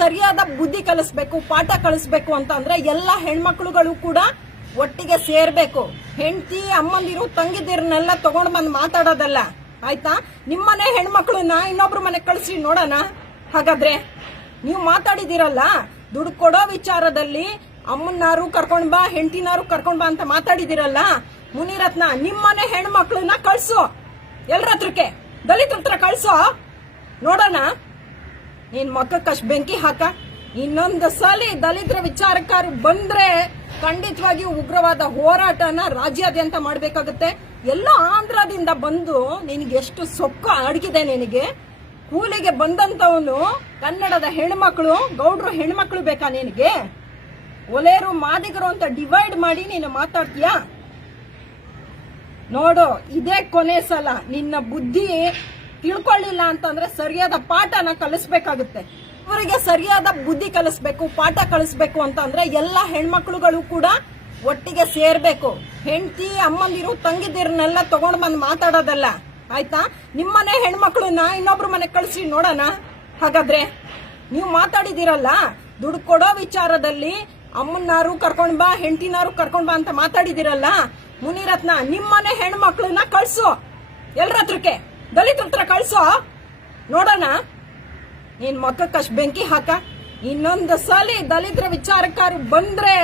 ಸರಿಯಾದ ಬುದ್ಧಿ ಕಲಿಸ್ಬೇಕು, ಪಾಠ ಕಲಿಸ್ಬೇಕು ಅಂತಂದ್ರೆ ಎಲ್ಲ ಹೆಣ್ಮಕ್ಳುಗಳು ಕೂಡ ಒಟ್ಟಿಗೆ ಸೇರ್ಬೇಕು. ಹೆಂಡತಿ ಅಮ್ಮಂದಿರು ತಂಗಿದಿರನ್ನೆಲ್ಲ ತಗೊಂಡ್ ಬಂದ್ ಮಾತಾಡೋದಲ್ಲ, ಆಯ್ತಾ? ನಿಮ್ಮನೆ ಹೆಣ್ಮಕ್ಳನ್ನ ಇನ್ನೊಬ್ರು ಮನೆ ಕಳಿಸಿ ನೋಡೋಣ. ಹಾಗಾದ್ರೆ ನೀವು ಮಾತಾಡಿದಿರಲ್ಲ, ದುಡ್ಡು ಕೊಡೋ ವಿಚಾರದಲ್ಲಿ ಅಮ್ಮನಾರು ಕರ್ಕೊಂಡ್ ಬಾ, ಹೆಂಡತಿನಾರು ಕರ್ಕೊಂಡ್ ಬಾ ಅಂತ ಮಾತಾಡಿದಿರಲ್ಲ, ಮುನಿರತ್ನ ನಿಮ್ಮನೆ ಹೆಣ್ಮಕ್ಳನ್ನ ಕಳ್ಸು. ಎಲ್ರ ಹತ್ರಕ್ಕೆ ದಲಿತರ ಹತ್ರ ಕಳ್ಸೋ ನೋಡೋಣ. ನೀನ್ ಮಕ್ಕಕ್ಕಷ್ಟು ಬೆಂಕಿ ಹಾಕ. ಇನ್ನೊಂದು ಸಲ ದಲಿತರ ವಿಚಾರಕ್ಕಾರು ಬಂದ್ರೆ ಖಂಡಿತವಾಗಿ ಉಗ್ರವಾದ ಹೋರಾಟನ ರಾಜ್ಯಾದ್ಯಂತ ಮಾಡ್ಬೇಕಾಗುತ್ತೆ. ಎಲ್ಲ ಆಂಧ್ರದಿಂದ ಬಂದು ನಿನಗೆ ಎಷ್ಟು ಸೊಕ್ಕ ಅಡಗಿದೆ. ನಿನಗೆ ಕೂಲಿಗೆ ಬಂದಂತವನು ಕನ್ನಡದ ಹೆಣ್ಮಕ್ಳು, ಗೌಡ್ರು ಹೆಣ್ಮಕ್ಳು ಬೇಕಾ ನಿನಗೆ? ಒಲೆಯರು ಮಾದಿಗರು ಅಂತ ಡಿವೈಡ್ ಮಾಡಿ ನೀನು ಮಾತಾಡ್ತೀಯಾ? ನೋಡು, ಇದೇ ಕೊನೆ ಸಲ. ನಿನ್ನ ಬುದ್ಧಿ ತಿಳ್ಕೊಳ್ಳಿಲ್ಲ ಅಂತಂದ್ರೆ ಸರಿಯಾದ ಪಾಠನ ಕಲಿಸ್ಬೇಕಾಗುತ್ತೆ. ಇವರಿಗೆ ಸರಿಯಾದ ಬುದ್ಧಿ ಕಲಿಸ್ಬೇಕು, ಪಾಠ ಕಲಿಸ್ಬೇಕು ಅಂತಂದ್ರೆ ಎಲ್ಲ ಹೆಣ್ಮಕ್ಳುಗಳು ಕೂಡ ಒಟ್ಟಿಗೆ ಸೇರ್ಬೇಕು. ಹೆಂಡತಿ ಅಮ್ಮಂದಿರು ತಂಗಿದಿರನ್ನೆಲ್ಲ ತಗೊಂಡ್ ಬಂದ್ ಮಾತಾಡೋದಲ್ಲ, ಆಯ್ತಾ? ನಿಮ್ಮನೆ ಹೆಣ್ಮಕ್ಳನ್ನ ಇನ್ನೊಬ್ರು ಮನೆ ಕಳಿಸಿ ನೋಡೋಣ. ಹಾಗಾದ್ರೆ ನೀವು ಮಾತಾಡಿದಿರಲ್ಲ, ದುಡ್ಡು ಕೊಡೋ ವಿಚಾರದಲ್ಲಿ ಅಮ್ಮನಾರು ಕರ್ಕೊಂಡ್ ಬಾ, ಹೆಂಡತಿನಾರು ಕರ್ಕೊಂಡ್ ಬಾ ಅಂತ ಮಾತಾಡಿದಿರಲ್ಲ, ಮುನಿರತ್ನ ನಿಮ್ಮನೆ ಹೆಣ್ಮಕ್ಳನ್ನ ಕಳ್ಸು. ಎಲ್ರ ಹತ್ರಕ್ಕೆ ದಲಿತರ ಹತ್ರ ಕಳ್ಸೋ ನೋಡೋಣ. ನೀನ್ ಮಕ್ಕಕ್ಕಷ್ಟು ಬೆಂಕಿ ಹಾಕ. ಇನ್ನೊಂದು ಸಲ ದಲಿತರ ವಿಚಾರಕ್ಕಾರು ಬಂದ್ರೆ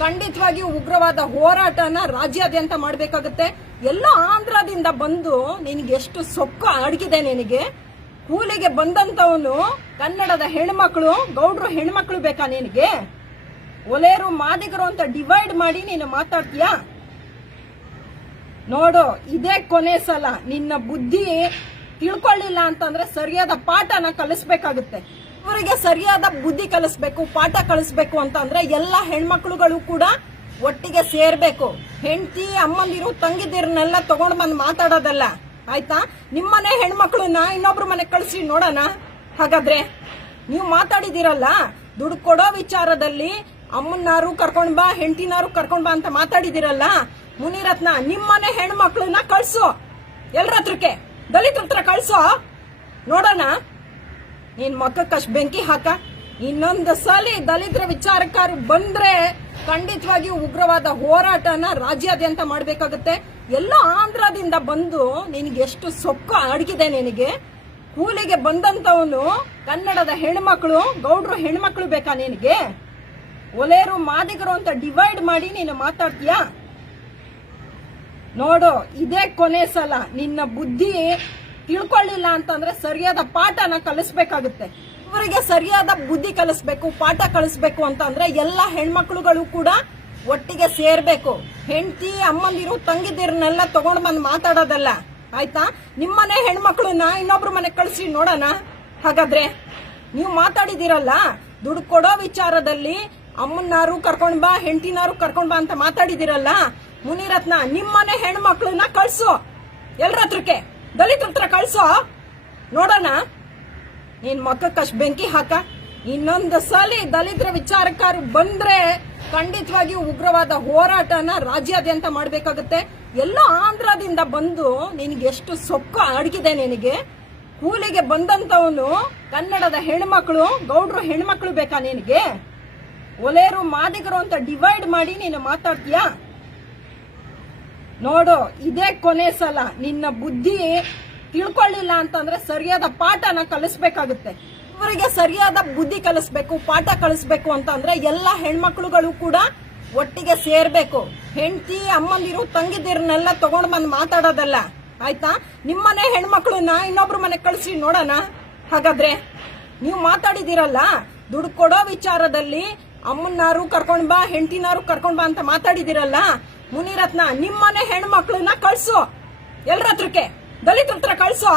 ಖಂಡಿತವಾಗಿ ಉಗ್ರವಾದ ಹೋರಾಟನ ರಾಜ್ಯಾದ್ಯಂತ ಮಾಡ್ಬೇಕಾಗುತ್ತೆ. ಎಲ್ಲ ಆಂಧ್ರದಿಂದ ಬಂದು ನಿನಗೆ ಎಷ್ಟು ಸೊಕ್ಕ ಅಡಗಿದೆ. ನಿನಗೆ ಕೂಲಿಗೆ ಬಂದಂತವನು ಕನ್ನಡದ ಹೆಣ್ಮಕ್ಳು, ಗೌಡ್ರು ಹೆಣ್ಮಕ್ಳು ಬೇಕಾ ನಿನಗೆ? ಒಲೆಯರು ಮಾದಿಗರು ಅಂತ ಡಿವೈಡ್ ಮಾಡಿ ನೀನು ಮಾತಾಡ್ತೀಯಾ? ನೋಡು, ಇದೇ ಕೊನೆ ಸಲ. ನಿನ್ನ ಬುದ್ಧಿ ತಿಳ್ಕೊಳ್ಳಿಲ್ಲ ಅಂತಂದ್ರೆ ಸರಿಯಾದ ಪಾಠನ ಕಲಿಸ್ಬೇಕಾಗುತ್ತೆ. ಇವರಿಗೆ ಸರಿಯಾದ ಬುದ್ಧಿ ಕಲಿಸ್ಬೇಕು, ಪಾಠ ಕಲಿಸ್ಬೇಕು ಅಂತಂದ್ರೆ ಎಲ್ಲ ಹೆಣ್ಮಕ್ಳುಗಳು ಕೂಡ ಒಟ್ಟಿಗೆ ಸೇರ್ಬೇಕು. ಹೆಂಡತಿ ಅಮ್ಮಂದಿರು ತಂಗಿದಿರನ್ನೆಲ್ಲ ತಗೊಂಡ್ ಬಂದ್ ಮಾತಾಡೋದಲ್ಲ, ಆಯ್ತಾ? ನಿಮ್ಮನೆ ಹೆಣ್ಮಕ್ಳನ್ನ ಇನ್ನೊಬ್ರು ಮನೆ ಕಳಿಸಿ ನೋಡೋಣ. ಹಾಗಾದ್ರೆ ನೀವು ಮಾತಾಡಿದಿರಲ್ಲ, ದುಡ್ಡು ಕೊಡೋ ವಿಚಾರದಲ್ಲಿ ಅಮ್ಮನಾರು ಕರ್ಕೊಂಡ್ ಬಾ, ಹೆಂಡತಿನಾರು ಕರ್ಕೊಂಡ್ ಬಾ ಅಂತ ಮಾತಾಡಿದಿರಲ್ಲ, ಮುನಿರತ್ನ ನಿಮ್ಮನೆ ಹೆಣ್ಮಕ್ಳನ್ನ ಕಳ್ಸು. ಎಲ್ರ ಹತ್ರಕ್ಕೆ ದಲಿತರ ಹತ್ರ ಕಳ್ಸೋ ನೋಡೋಣ. ನೀನ್ ಮಕ್ಕಕ್ಕಷ್ಟು ಬೆಂಕಿ ಹಾಕ. ಇನ್ನೊಂದು ಸಲ ದಲಿತರ ವಿಚಾರಕ್ಕಾರು ಬಂದ್ರೆ ಖಂಡಿತವಾಗಿ ಉಗ್ರವಾದ ಹೋರಾಟನ ರಾಜ್ಯಾದ್ಯಂತ ಮಾಡ್ಬೇಕಾಗುತ್ತೆ. ಎಲ್ಲ ಆಂಧ್ರದಿಂದ ಬಂದು ನಿನಗೆ ಎಷ್ಟು ಸೊಕ್ಕ ಅಡಗಿದೆ. ನಿನಗೆ ಕೂಲಿಗೆ ಬಂದಂತವನು ಕನ್ನಡದ ಹೆಣ್ಮಕ್ಳು, ಗೌಡ್ರು ಹೆಣ್ಮಕ್ಳು ಬೇಕಾ ನಿನಗೆ? ಒಲೆಯರು ಮಾದಿಗರು ಅಂತ ಡಿವೈಡ್ ಮಾಡಿ ನೀನು ಮಾತಾಡ್ತೀಯಾ? ನೋಡು, ಇದೇ ಕೊನೆ ಸಲ. ನಿನ್ನ ಬುದ್ಧಿ ತಿಳ್ಕೊಳ್ಳಿಲ್ಲ ಅಂತಂದ್ರೆ ಸರಿಯಾದ ಪಾಠನ ಕಲಿಸ್ಬೇಕಾಗುತ್ತೆ. ಇವರಿಗೆ ಸರಿಯಾದ ಬುದ್ಧಿ ಕಲಿಸ್ಬೇಕು, ಪಾಠ ಕಲಿಸ್ಬೇಕು ಅಂತಂದ್ರೆ ಎಲ್ಲ ಹೆಣ್ಮಕ್ಳುಗಳು ಕೂಡ ಒಟ್ಟಿಗೆ ಸೇರ್ಬೇಕು. ಹೆಂಡತಿ ಅಮ್ಮಂದಿರು ತಂಗಿದಿರನ್ನೆಲ್ಲ ತಗೊಂಡ್ ಬಂದ್ ಮಾತಾಡೋದಲ್ಲ, ಆಯ್ತಾ? ನಿಮ್ಮನೆ ಹೆಣ್ಮಕ್ಳನ್ನ ಇನ್ನೊಬ್ರು ಮನೆ ಕಳಿಸಿ ನೋಡೋಣ. ಹಾಗಾದ್ರೆ ನೀವು ಮಾತಾಡಿದಿರಲ್ಲ, ದುಡ್ಡು ಕೊಡೋ ವಿಚಾರದಲ್ಲಿ ಅಮ್ಮನಾರು ಕರ್ಕೊಂಡ್ ಬಾ, ಹೆಂಡತಿನಾರು ಕರ್ಕೊಂಡ್ ಬಾ ಅಂತ ಮಾತಾಡಿದಿರಲ್ಲ, ಮುನಿರತ್ನ ನಿಮ್ಮನೆ ಹೆಣ್ಮಕ್ಳನ್ನ ಕಳ್ಸು. ಎಲ್ರ ಹತ್ರಕ್ಕೆ ದಲಿತರ ಹತ್ರ ಕಳ್ಸೋ ನೋಡೋಣ. ನೀನ್ ಮಕ್ಕಕ್ಕಷ್ಟು ಬೆಂಕಿ ಹಾಕ. ಇನ್ನೊಂದು ಸಲ ದಲಿತರ ವಿಚಾರಕ್ಕಾರು ಬಂದ್ರೆ ಖಂಡಿತವಾಗಿ ಉಗ್ರವಾದ ಹೋರಾಟನ ರಾಜ್ಯಾದ್ಯಂತ ಮಾಡ್ಬೇಕಾಗುತ್ತೆ. ಎಲ್ಲ ಆಂಧ್ರದಿಂದ ಬಂದು ನಿನಗೆ ಎಷ್ಟು ಸೊಕ್ಕ ಅಡಗಿದೆ. ನಿನಗೆ ಕೂಲಿಗೆ ಬಂದಂತವನು ಕನ್ನಡದ ಹೆಣ್ಮಕ್ಳು, ಗೌಡ್ರು ಹೆಣ್ಮಕ್ಳು ಬೇಕಾ ನಿನಗೆ? ಒಲೆಯರು ಮಾದಿಗರು ಅಂತ ಡಿವೈಡ್ ಮಾಡಿ ನೀನು ಮಾತಾಡ್ತೀಯಾ? ನೋಡು, ಇದೇ ಕೊನೆ ಸಲ. ನಿನ್ನ ಬುದ್ಧಿ ತಿಳ್ಕೊಳ್ಳಿಲ್ಲ ಅಂತಂದ್ರೆ ಸರಿಯಾದ ಪಾಠನ ಕಲಿಸ್ಬೇಕಾಗುತ್ತೆ. ಇವರಿಗೆ ಸರಿಯಾದ ಬುದ್ಧಿ ಕಲಿಸ್ಬೇಕು, ಪಾಠ ಕಲಿಸ್ಬೇಕು ಅಂತಂದ್ರೆ ಎಲ್ಲ ಹೆಣ್ಮಕ್ಳುಗಳು ಕೂಡ ಒಟ್ಟಿಗೆ ಸೇರ್ಬೇಕು. ಹೆಂಡತಿ ಅಮ್ಮಂದಿರು ತಂಗಿದಿರನ್ನೆಲ್ಲ ತಗೊಂಡ್ ಬಂದ್ ಮಾತಾಡೋದಲ್ಲ, ಆಯ್ತಾ? ನಿಮ್ಮನೆ ಹೆಣ್ಮಕ್ಳನ್ನ ಇನ್ನೊಬ್ರು ಮನೆ ಕಳಿಸಿ ನೋಡೋಣ. ಹಾಗಾದ್ರೆ ನೀವು ಮಾತಾಡಿದಿರಲ್ಲ, ದುಡ್ಡು ಕೊಡೋ ವಿಚಾರದಲ್ಲಿ ಅಮ್ಮನಾರು ಕರ್ಕೊಂಡ್ ಬಾ, ಹೆಂಡತಿನಾರು ಕರ್ಕೊಂಡ್ ಬಾ ಅಂತ ಮಾತಾಡಿದಿರಲ್ಲ, ಮುನಿರತ್ನ ನಿಮ್ಮನೆ ಹೆಣ್ಮಕ್ಳನ್ನ ಕಳ್ಸು. ಎಲ್ರ ಹತ್ರಕ್ಕೆ ದಲಿತರ ಹತ್ರ ಕಳ್ಸೋ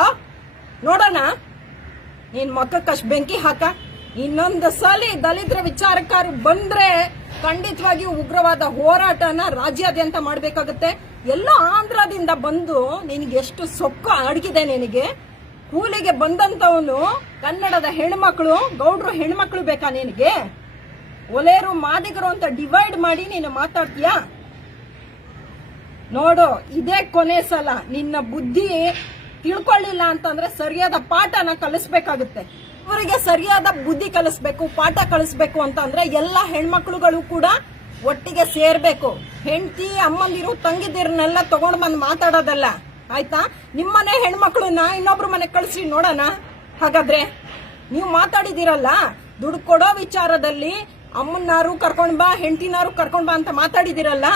ನೋಡೋಣ. ನೀನ್ ಮಕ್ಕಕ್ಕಷ್ಟು ಬೆಂಕಿ ಹಾಕ. ಇನ್ನೊಂದು ಸಲ ದಲಿತರ ವಿಚಾರಕ್ಕಾರು ಬಂದ್ರೆ ಖಂಡಿತವಾಗಿ ಉಗ್ರವಾದ ಹೋರಾಟನ ರಾಜ್ಯಾದ್ಯಂತ ಮಾಡ್ಬೇಕಾಗುತ್ತೆ. ಎಲ್ಲ ಆಂಧ್ರದಿಂದ ಬಂದು ನಿನಗೆ ಎಷ್ಟು ಸೊಕ್ಕ ಅಡಗಿದೆ. ನಿನಗೆ ಕೂಲಿಗೆ ಬಂದಂತವನು ಕನ್ನಡದ ಹೆಣ್ಮಕ್ಳು, ಗೌಡ್ರು ಹೆಣ್ಮಕ್ಳು ಬೇಕಾ ನಿನಗೆ? ಒಲೆಯರು ಮಾದಿಗರು ಅಂತ ಡಿವೈಡ್ ಮಾಡಿ ನೀನು ಮಾತಾಡ್ತೀಯಾ? ನೋಡು, ಇದೇ ಕೊನೆ ಸಲ. ನಿನ್ನ ಬುದ್ಧಿ ತಿಳ್ಕೊಳ್ಳಿಲ್ಲ ಅಂತಂದ್ರೆ ಸರಿಯಾದ ಪಾಠನ ಕಲಿಸ್ಬೇಕಾಗುತ್ತೆ. ಇವರಿಗೆ ಸರಿಯಾದ ಬುದ್ಧಿ ಕಲಿಸ್ಬೇಕು, ಪಾಠ ಕಲಿಸ್ಬೇಕು ಅಂತಂದ್ರೆ ಎಲ್ಲ ಹೆಣ್ಮಕ್ಳುಗಳು ಕೂಡ ಒಟ್ಟಿಗೆ ಸೇರ್ಬೇಕು. ಹೆಂಡತಿ ಅಮ್ಮಂದಿರು ತಂಗಿದಿರನ್ನೆಲ್ಲ ತಗೊಂಡ್ ಬಂದ್ ಮಾತಾಡೋದಲ್ಲ, ಆಯ್ತಾ? ನಿಮ್ಮನೆ ಹೆಣ್ಮಕ್ಳನ್ನ ಇನ್ನೊಬ್ರು ಮನೆ ಕಳಿಸಿ ನೋಡೋಣ. ಹಾಗಾದ್ರೆ ನೀವು ಮಾತಾಡಿದಿರಲ್ಲ, ದುಡ್ಡು ಕೊಡೋ ವಿಚಾರದಲ್ಲಿ ಅಮ್ಮನಾರು ಕರ್ಕೊಂಡ್ ಬಾ, ಹೆಂಡತಿನಾರು ಕರ್ಕೊಂಡ್ ಬಾ ಅಂತ ಮಾತಾಡಿದಿರಲ್ಲ.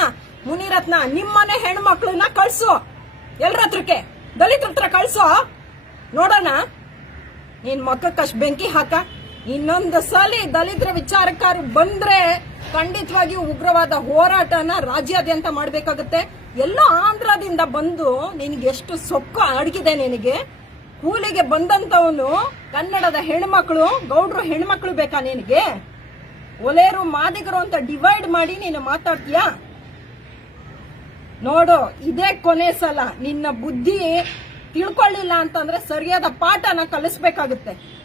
ಮುನಿರತ್ನ, ನಿಮ್ಮನೆ ಹೆಣ್ಮಕ್ಳನ್ನ ಕಳ್ಸು, ಎಲ್ರ ಹತ್ರಕ್ಕೆ, ದಲಿತರ ಹತ್ರ ಕಳ್ಸೋ ನೋಡೋಣ. ನೀನ್ ಮಕ್ಕಕ್ಕಷ್ಟು ಬೆಂಕಿ ಹಾಕ. ಇನ್ನೊಂದು ಸಲ ದಲಿತರ ವಿಚಾರಕ್ಕಾರು ಬಂದ್ರೆ ಖಂಡಿತವಾಗಿಯೂ ಉಗ್ರವಾದ ಹೋರಾಟನ ರಾಜ್ಯಾದ್ಯಂತ ಮಾಡ್ಬೇಕಾಗುತ್ತೆ. ಎಲ್ಲ ಆಂಧ್ರದಿಂದ ಬಂದು ನಿನಗೆ ಎಷ್ಟು ಸೊಕ್ಕು ಅಡಗಿದೆ. ನಿನಗೆ ಕೂಲಿಗೆ ಬಂದಂತವನು ಕನ್ನಡದ ಹೆಣ್ಮಕ್ಳು, ಗೌಡ್ರು ಹೆಣ್ಮಕ್ಳು ಬೇಕಾ ನಿನಗೆ? ಒಲೆಯರು ಮಾದಿಗರು ಅಂತ ಡಿವೈಡ್ ಮಾಡಿ ನೀನು ಮಾತಾಡ್ತೀಯ ನೋಡು. ಇದೇ ಕೊನೆ ಸಲ. ನಿನ್ನ ಬುದ್ಧಿ ತಿಳ್ಕೊಳ್ಳಿಲ್ಲ ಅಂತಂದ್ರೆ ಸರಿಯಾದ ಪಾಠನ ಕಲಿಸ್ಬೇಕಾಗುತ್ತೆ.